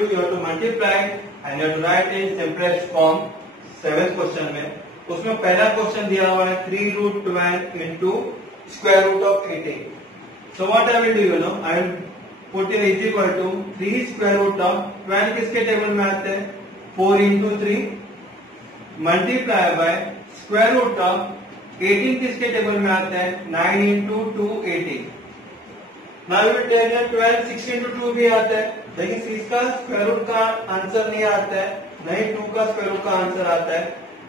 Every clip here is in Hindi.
you have to multiply and you have to write in simplest form 7th question में. उसमें पहला क्वेश्चन दिया हुआ है 3 root 12 into square root of 18. So what I will do, I will put here is equal to 3 square root of 12 किसके टेबल में आते हैं 4 into 3 multiply by square root of 18 किसके टेबल में आते हैं 9 into 2 18. Now we will take here 12 6 into 2 भी आता है, लेकिन इसका स्क्वायर रूट का आंसर नहीं आता है, नहीं 2 का स्क्वायर रूट का आंसर आता है.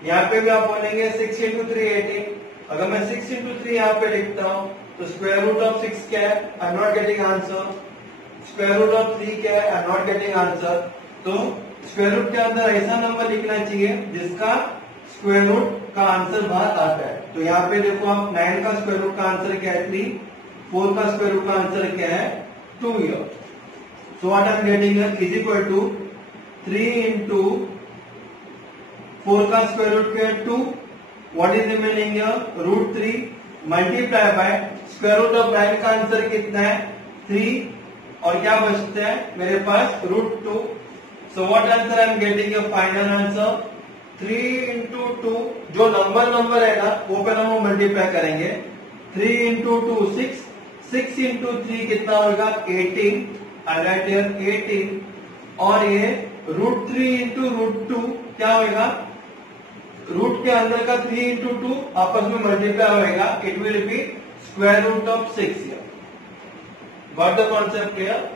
यहाँ पे भी आप बोलेंगे 6 into 3 18. अगर मैं 6 into 3 यहाँ पे लिखता हूँ तो स्क्वायर रूट ऑफ 6 क्या है, I am not getting answer. Square root of 3 क्या है, I am not getting answer. तो स्क्वायर रूट के अंदर ऐसा नंबर लिखना चाहिए जिसका स्क्वायर रूट का आंसर बाहर आता है. तो यहाँ पे देखो आप 9 का स्क्वायर रूट का आंसर क्या है 3, 4 का स्क्वायर रूट का आंसर क्या है 2 here. So what I am getting here is equal to 3 into 4 का स्क्वायर रूट क्या है 2. What is remaining here root 3 multiply by square root of 9 का आंसर कितना है 3 और क्या बचता है मेरे पास root 2. So what answer I am getting your final answer 3 into 2. जो नंबर है ना वो पहले हम मल्टीप्लाई करेंगे. 3 into 2 6, 6 into 3 कितना होगा 18. आई राइट हियर 18 और ये रूट 3 into रूट 2 क्या होगा रूट के अंदर का 3 into 2 आपस में मल्टीप्लाई होगा. It will be square root of 6 here. Got the concept clear.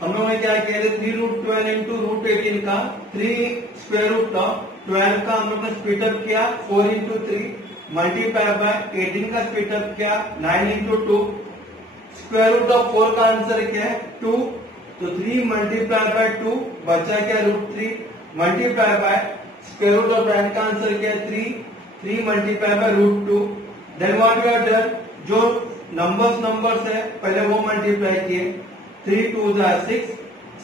हम लोगों ने क्या किया 3 रूट 12 into रूट 18 का 3 स्क्वायर रूट ऑफ 12 का हम लोग ने स्प्लिट अप किया 4 into 3 मल्टीप्लाई बाय 18 का स्प्लिट अप किया 9 into 2. स्क्वायर रूट ऑफ 4 का आंसर क्या है 2. तो 3 मल्टीप्लाई बाय 2 बचा क्या root 3 multiply by square root of 9 का आंसर क्या है 3 multiply by root 2. Then what we have done जो नंबर्स है पहले वो मल्टीप्लाई किए 3 2 6,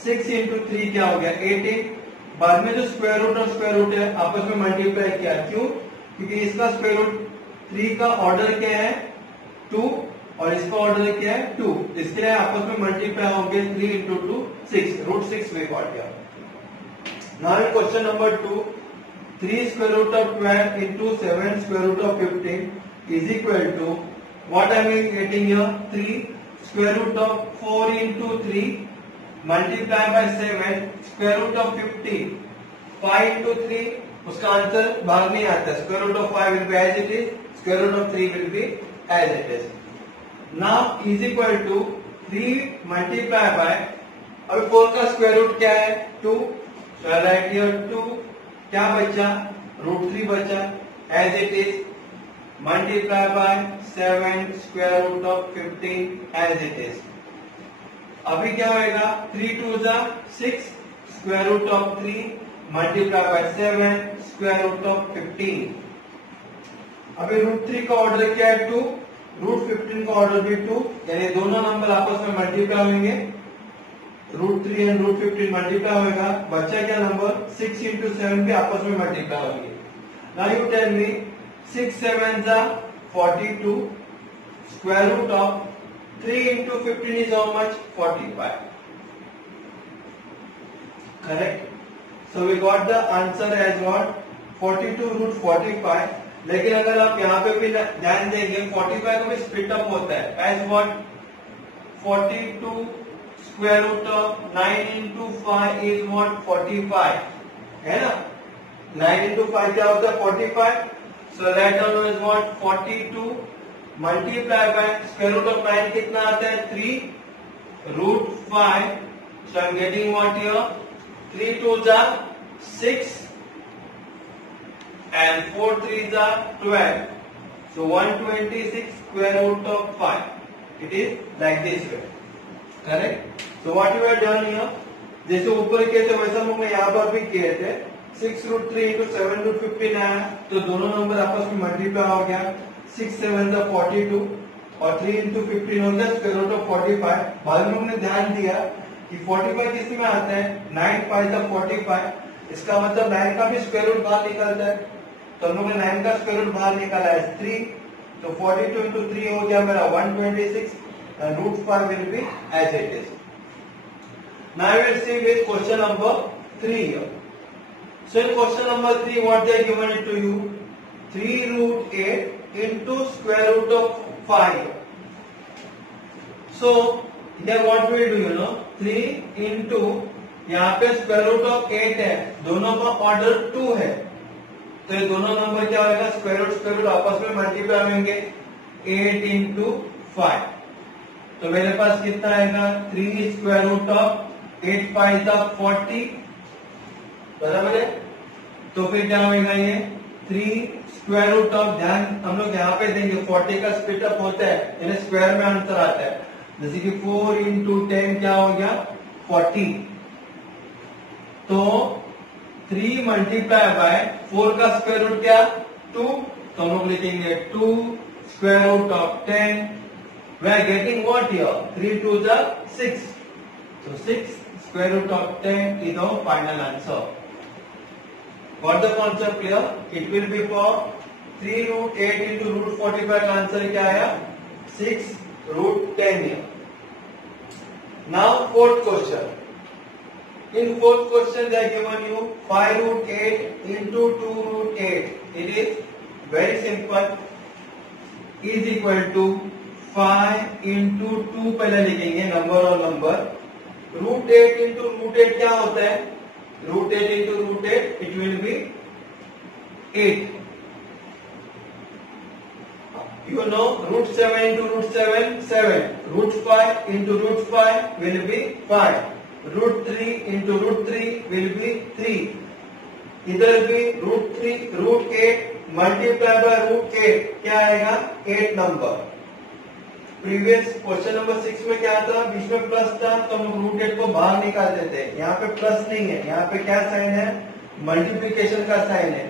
6 into 3 क्या हो गया 18. बाद में जो स्क्वायर रूट और स्क्वायर रूट है आपस में मल्टीप्लाई किया. क्यों? क्योंकि इसका स्क्वायर रूट 3 का ऑर्डर क्या है 2 और इसका ऑर्डर क्या है 2. इसके लिए आपस में मल्टीप्लाई होंगे 3 into 2 6 root 6 we got here. Now question number 2 3 square root of 12 into 7 square root of 15 is equal to what I am getting here 3 square root of 4 into 3 multiply by 7 square root of 15 5 into 3 उसका आंसर बाहर नहीं आता. square root of 5 will be as it is, square root of 3 will be as it is. Now is equal to 3 multiply by अब 4 का स्क्वायर रूट क्या है 2. so I write here 2 क्या बचा रूट 3 बचा as it is multiply by 7 square root of 15 as it is. अभी क्या होगा 3 2 6 square root of 3 multiply by 7 square root of 15. अभी रूट 3 का ऑर्डर क्या है 2, रूट 15 का ऑर्डर भी 2, यानी दोनों नंबर आपस में मल्टीप्लाई होंगे. रूट 3 एंड रूट 15 मल्टीप्लाई होगा. बच्चा क्या नंबर 6 into 7 भी आपस में मल्टीप्लाई होंगे. Now you tell me 6 7 42 square root of 3 into 15 is how much 45. Correct. So we got the answer as what 42 root 45. लेकिन अगर आप यहाँ पे भी ध्यान देंगे 45 का भी स्प्लिट अप होता है as what 42 square root of 9 into 5 is what 45 है ना. 9 into 5 क्या होता है 45. So that one is what 42 multiply by square root of 9 कितना आता है 3 root 5. So I am getting what here 3 2 6 and 4 3 12. So 126 square root of 5. It is like this way. Correct. So what you have done here जैसे ऊपर किए थे वैसा हमने यहाँ पर भी किए थे. 6 root 3 into 7 root 15 आया तो दोनों नंबर आपस में मल्टीप्लाई हो गया. 6 7 42 और 3 into 15 हो गया स्क्वायर रूट ऑफ 45. बाद में हमने ध्यान दिया कि 45 किस में आता है 9 5 45. इसका मतलब 9 का भी स्क्वायर रूट बाहर निकलता है. तो हम लोग ने 9 का स्क्वायर रूट बाहर निकाला है 3. तो 42 into 3 हो गया मेरा 126 and root 5 will be as it is. Now we will see with question number 3 here. So in question number 3, what they are given it to you? 3 root 8 into square root of 5. So here what we will do, you know, 3 into यहाँ पे स्क्वायर रूट ऑफ 8 है, दोनों का ऑर्डर 2 है, तो ये दोनों नंबर क्या होगा? स्क्वायर रूट आपस में मल्टीप्लाई होंगे 8 इंटू 5. तो मेरे पास कितना आएगा? 3 स्क्वायर रूट ऑफ 8 5 40, बराबर है. तो फिर क्या होगा? ये 3 स्क्वायर रूट ऑफ, ध्यान हम लोग यहाँ पे देंगे 40 का स्प्लिट अप होता है, यानी स्क्वायर में आंसर आता है. जैसे कि 4 इंटू 10 क्या हो गया? 40. तो 3 मल्टीप्लाई बाय 4 का स्क्वायर रूट क्या? 2. तो हम लोग लिखेंगे 2 square root of 10. We are getting what here? 3 to the 6. So 6 square root of 10 is our final answer. Got the concept clear? It will be for 3 root 8 into root 45 का आंसर क्या आया? 6 root 10 here. Now fourth question. In fourth question they are given you 5 root 8 into 2 root 8. It is very simple. Is equal to 5 into 2 पहले लिखेंगे नंबर और नंबर. रूट 8 इंटू रूट 8 क्या होता है? Root 8 into root 8 it will be 8. You know root 7 into root 7 7. Root 5 into root 5 will be 5. Root 3 into root 3 will be 3. इधर भी root 3 root 8 multiply by root 8 क्या आएगा? 8 नंबर. प्रीवियस क्वेश्चन नंबर 6 में क्या था? बीच में प्लस था, तो हम रूट 8 को बाहर निकाल देते हैं. यहाँ पे प्लस नहीं है, यहाँ पे क्या साइन है? मल्टीप्लिकेशन का साइन है.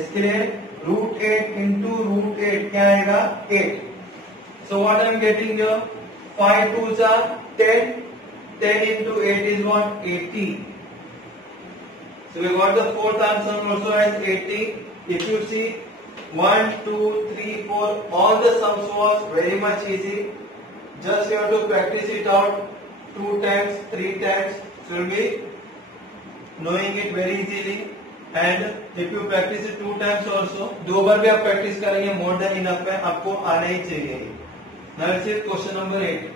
इसके लिए रूट 8 इंटू रूट 8 क्या आएगा? 8. सो what I am getting here? 5 2s are 10. 10 into 8 is what? 80. So we got the fourth answer also as 80. If you see 1, 2, 3, 4, all the sums was very much easy. Just you have to practice it out 2 times, 3 times. So you'll be knowing it very easily. And if you practice it 2 times also, 2 बार भी आप practice करेंगे, more than enough है, आपको आना ही चाहिए. Now let's see question number 8.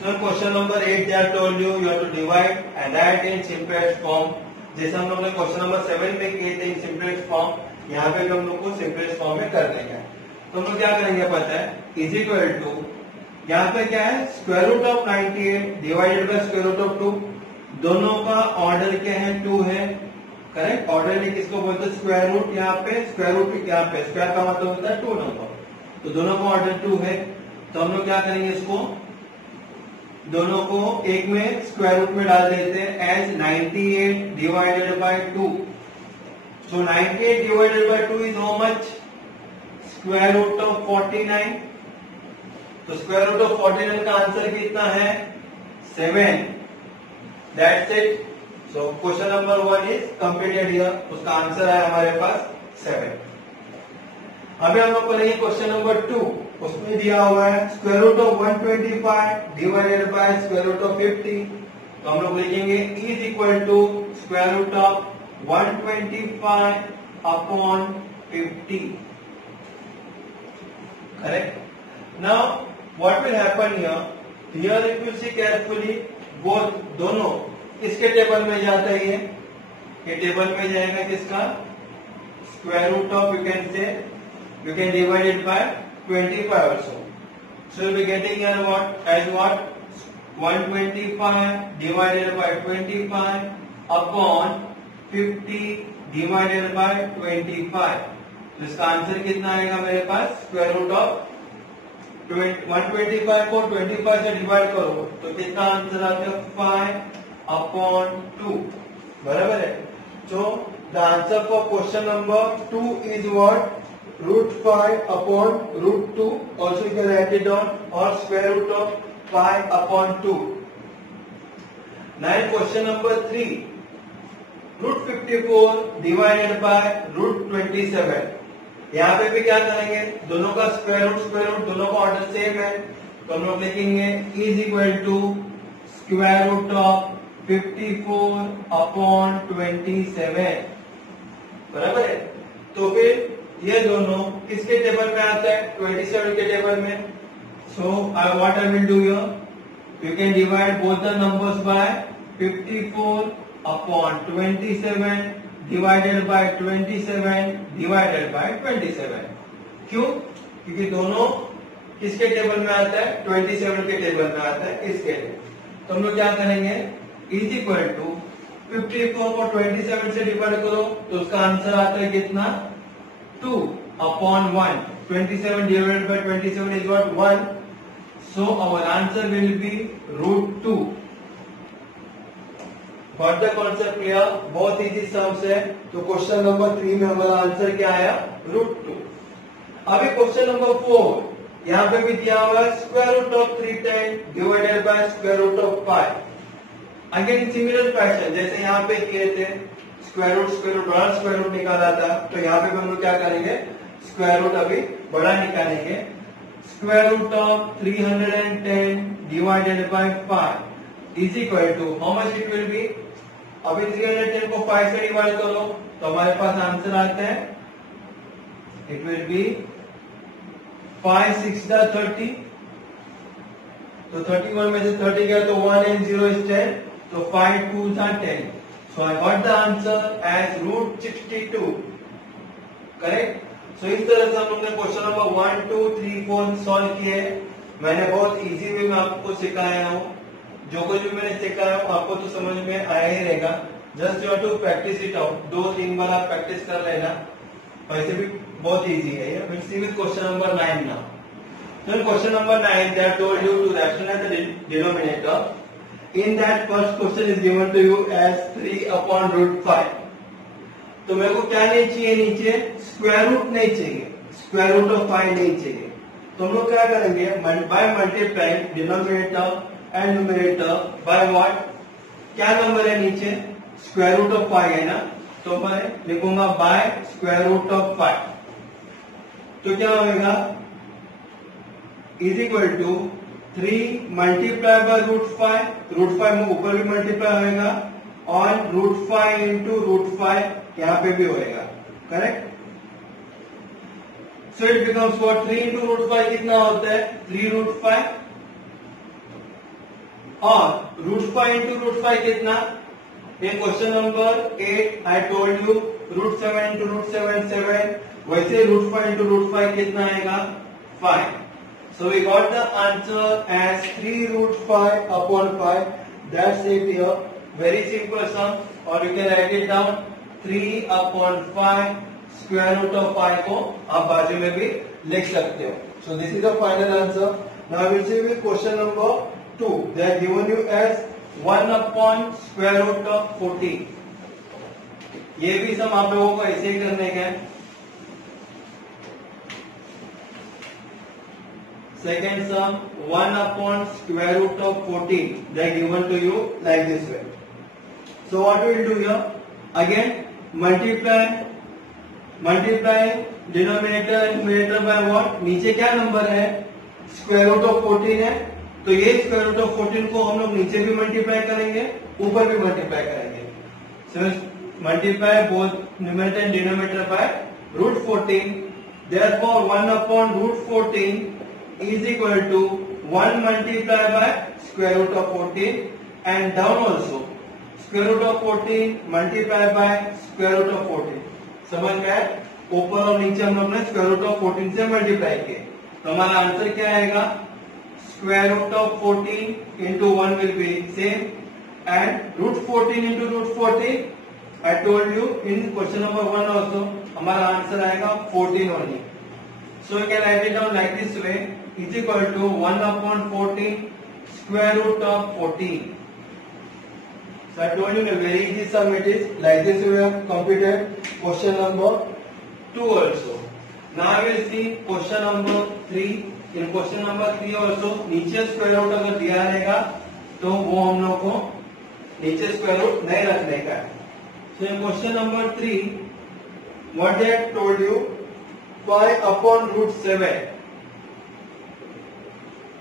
So in question number 8 they have told you have to divide and write in simplest form. जैसे हम लोग ने क्वेश्चन नंबर 7 में किए थे इन सिंपलेस्ट फॉर्म, यहाँ पे भी हम लोग को सिंपलेस्ट फॉर्म में कर देंगे. तो हम लोग क्या करेंगे पता है? इज इक्वल टू, यहाँ पे क्या है? Square root of 98 divided by square root of 2. दोनों का ऑर्डर क्या है? 2 है. करेक्ट. ऑर्डर में किसको बोलते हैं? Square root. यहाँ पे स्क्वायर रूट यहाँ पे स्क्वायर का मतलब होता है 2 नंबर. तो दोनों का ऑर्डर 2 है. तो हम लोग क्या करेंगे? इसको दोनों को एक में स्क्वायर रूट में डाल देते हैं as 98 divided by 2. So 98 divided by 2 is how much? Square root of 49. तो स्क्वायर रूट ऑफ 49 का आंसर कितना है? 7. That's it. So question number 1 is completed here. उसका आंसर है हमारे पास 7. अभी हम लोग करेंगे क्वेश्चन नंबर 2. उसमें दिया हुआ है square root of 125 divided by square root of 50. तो हम लोग लिखेंगे is equal to square root of 125 upon 50. Correct. Now what will happen here? Here if you see carefully, both दोनों किसके टेबल में जाता है? ये टेबल में जाएगा किसका? Square root of, you can divide it by 25 also. So you'll be getting here what? As what? 125 divided by 25 upon 50 divided by 25. तो इसका आंसर कितना आएगा मेरे पास? स्क्वायर रूट ऑफ 125 को 25 से डिवाइड करो तो कितना आंसर आता है? 5 अपॉन 2. बराबर है. So the answer for question number 2 is what? root 5 upon root 2. Also you can write it down, or square root of 5 upon 2. Now question number 3. root 54 divided by root 27. यहाँ पे भी क्या करेंगे? दोनों का स्क्वायर रूट दोनों का ऑर्डर सेम है. तो हम लोग लिखेंगे is equal to square root of 54 upon 27, बराबर है। तो फिर ये दोनों किसके टेबल में आता है? 27 के टेबल में। सो what I will do here, you can divide both the numbers by 54 upon 27 divided by 27 divided by 27। क्यों? क्योंकि दोनों किसके टेबल में आता है? 27 के टेबल में आता है, इसके लिए। तो हम लोग क्या करेंगे, इज इक्वल टू 54 को 27 से डिवाइड करो तो उसका आंसर आता है कितना? 2 upon 1। 27 divided by 27 is what? 1। So our answer will be √2। Got the concept clear? बहुत इजी सम्स है। तो क्वेश्चन नंबर 3 में हमारा आंसर क्या आया? √2। अभी क्वेश्चन नंबर 4, यहाँ पे भी दिया हुआ है square root of 310 divided by square root of 5। Again similar fashion जैसे यहाँ पे किए थे, स्क्वायर रूट बड़ा स्क्वायर रूट निकाला था, तो यहाँ पे हम लोग क्या करेंगे, स्क्वायर रूट अभी बड़ा निकालेंगे। Square root of 310 divided by 5 is equal to how much it will be? अभी 310 को 5 से डिवाइड करो तो हमारे पास आंसर आता है, इट विल बी 5 6 30। तो 31 में से 30 गया तो 1 and 0 is 10, तो 5 2s are 10। So I got the answer as √62, correct. So इस तरह से हम लोग ने क्वेश्चन नंबर 1 2 3 4 सॉल्व किए। मैंने बहुत इजी वे में आपको सिखाया हूँ, जो कुछ भी मैंने सिखाया हूँ आपको तो समझ में आया ही रहेगा। Just you have to practice it out, 2-3 बार आप प्रैक्टिस कर लेना, वैसे भी बहुत इजी है। Will see with question number 9 now. So in question number 9, they have told you to rationalize the denominator. In that first question is given to you as 3 upon √5. तो मेरे को क्या नहीं चाहिए, नीचे स्क्वायर रूट नहीं चाहिए, स्क्वायर रूट ऑफ 5 नहीं चाहिए। तो हम लोग क्या करेंगे, by multiplying denominator and numerator by what? क्या नंबर है नीचे? स्क्वायर रूट ऑफ 5 है ना, तो मैं लिखूंगा बाय स्क्वायर रूट ऑफ 5। तो क्या होगा, is equal to 3 multiply by √5, √5 में ऊपर भी मल्टीप्लाई होगा, और √5 इंटू √5 यहाँ पे भी होएगा, correct. So it becomes what? 3 into √5 कितना होता है? 3√5, और √5 इंटू √5 कितना? in question number 8 I told you √7 into √7 7, वैसे √5 इंटू √5 कितना आएगा? 5। So we got the answer as 3√5 upon 5. That's it here. Very simple sum, or you can write it down 3 upon 5 square root of 5 को आप बाजू में भी लिख सकते हो। So this is the final answer. Now we'll see with question number 2. They are given you as 1 upon square root of 14. ये भी सम आप लोगों को ऐसे ही करने का है। Second sum 1 upon square root of 14. They are given to you like this way. So what we will do here? Again multiply denominator and numerator by what? नीचे क्या नंबर है? स्क्वायर रूट ऑफ 14 है, तो ये स्क्वायर रूट ऑफ 14 को हम लोग नीचे भी मल्टीप्लाई करेंगे, ऊपर भी मल्टीप्लाई करेंगे। So multiply both numerator and denominator by √14. Therefore 1 upon √14 is equal to 1 multiplied by square root of 14, and down also square root of 14 multiplied by square root of 14. समझ में आया? ऊपर और नीचे हम लोग ने स्क्वायर रूट ऑफ 14 से मल्टीप्लाई किए, तो हमारा आंसर क्या आएगा? Square root of 14 into 1 will be same, and √14 into √14 I told you in question number 1 also, हमारा आंसर आएगा 14 only. So you can write it down like this way, is equal to 1 upon 14 square root of 14. So I told you in a very easy sum it is. Like this we have completed question number 2 also. Now we will see question number 3. In question number 3 also नीचे स्क्वायर रूट अगर दिया रहेगा तो वो हम लोग को नीचे स्क्वायर रूट नहीं रखने का है। So in question number 3 what they have told you 5 upon √7.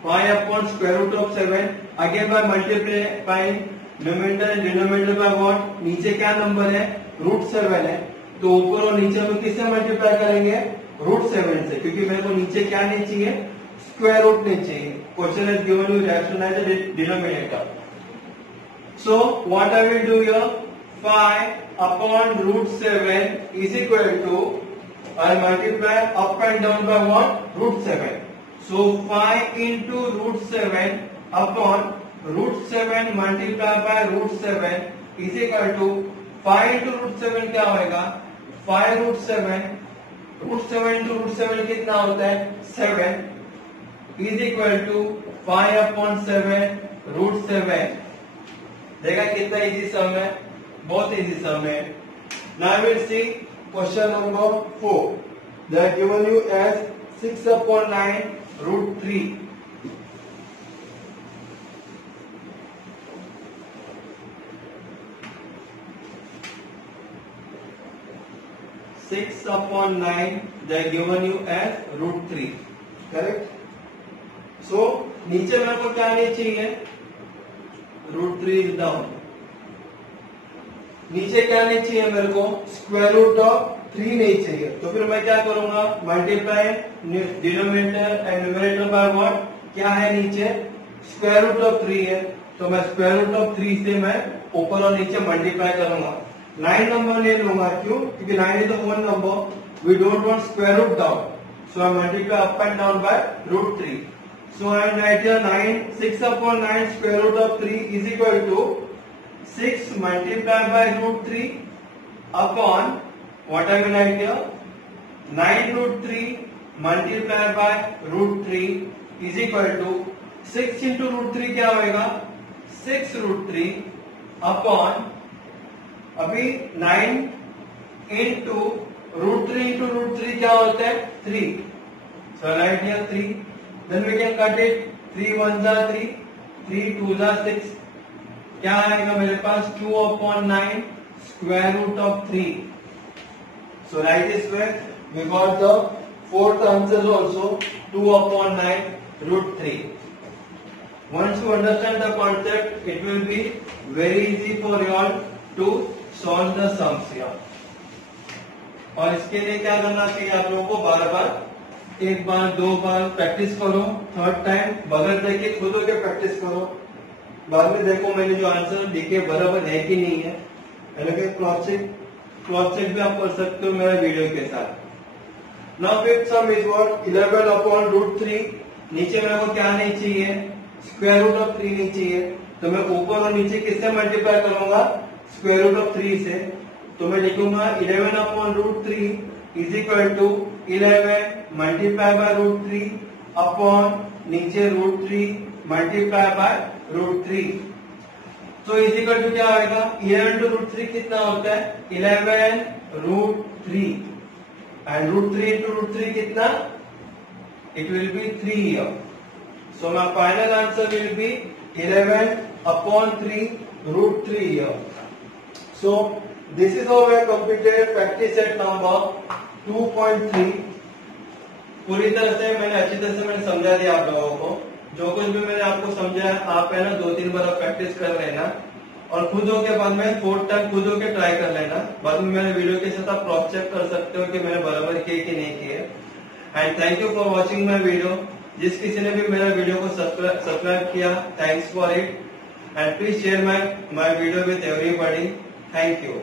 5 upon square root of 7 again by multiplying numerator and denominator by what, नीचे क्या नंबर है √7 है, तो ऊपर और नीचे में किससे मल्टीप्लाई करेंगे √7 से, क्योंकि मेरे को नीचे क्या नहीं चाहिए स्क्वायर रूट नहीं चाहिए. Question has given you rationalize the denominator. So what I will do here, 5 upon √7 is equal to, I multiply up and down by what √7. So 5 into √7 upon √7 multiply by √7 is equal to 5 into √7 क्या होएगा 5 √7, √7 into √7 कितना होता है 7 is equal to 5 upon 7 √7. देखा कितना इजी सम है, बहुत इजी सम है. Now we will see question number 4. They are given you as 6 upon 9 √3. 6 upon 9 they are given you as √3. Correct? So नीचे मेरे को क्या नहीं चाहिए √3 is down. नीचे क्या नहीं चाहिए मेरे को स्क्वायर रूट ऑफ 3 नहीं चाहिए, तो फिर मैं क्या करूंगा multiply denominator and numerator by what, क्या है नीचे स्क्वायर रूट ऑफ 3 है, तो मैं स्क्वायर रूट ऑफ 3 से मैं ऊपर और नीचे मल्टीप्लाई करूंगा. 9 नंबर नहीं लूंगा, क्यों, क्योंकि 9 is the whole number, we don't want square root down, so I multiply up and down by √3. So I write here 6 upon 9 square root of 3 is equal to 6 multiplied by √3 upon what I will write here 9 √3 multiplied by √3 is equal to 6 into √3 क्या होएगा 6 √3 upon अभी 9 into √3 into √3 क्या होता है 3. So write here 3. Then we can cut it. 3 1s are 3, 3 2s are 6. क्या आएगा मेरे पास 2 upon 9 square root of 3. So write this way. We got the fourth answer also 2 upon 9 √3. Once you understand the concept, it will be very easy for you all to solve the sums here. और इसके लिए क्या करना चाहिए आप लोगों को बार बार एक बार दो बार प्रैक्टिस करो, थर्ड टाइम बगल देके खुद होके प्रैक्टिस करो, बाद में देखो मैंने जो आंसर लिखे बराबर है कि नहीं है. क्रॉस चेक भी आप कर सकते हो मेरे वीडियो के साथ. Now fifth some is what 11 upon √3. नीचे मेरे को क्या नहीं चाहिए स्क्वायर रूट ऑफ 3 नहीं चाहिए, तो मैं ऊपर और नीचे किससे मल्टीप्लाई करूंगा स्क्वायर रूट ऑफ 3 से, तो मैं लिखूंगा 11 upon √3 is equal to 11 multiply by √3 upon नीचे √3 multiply by √3. तो इज इक्वल टू क्या आएगा 11 to √3 कितना होता है 11 √3 एंड √3 into √3 कितना it will be 3 here. So my final answer will be 11 upon 3 √3 here. So this is how we have completed practice set number 2.3. पूरी तरह से मैंने अच्छी तरह से मैंने समझा दिया आप लोगों को. जो कुछ भी मैंने आपको समझाया आप है ना 2-3 बार प्रैक्टिस कर लेना और खुद हो के बाद में 4th टाइम खुद हो के ट्राई कर लेना. बाद में मेरे वीडियो के साथ आप क्रॉस चेक कर सकते हो कि मैंने बराबर किए कि नहीं किए. And thank you for watching my video. जिस किसी ने भी मेरा वीडियो को सब्सक्राइब किया thanks for it and please share my video with everybody. Thank you.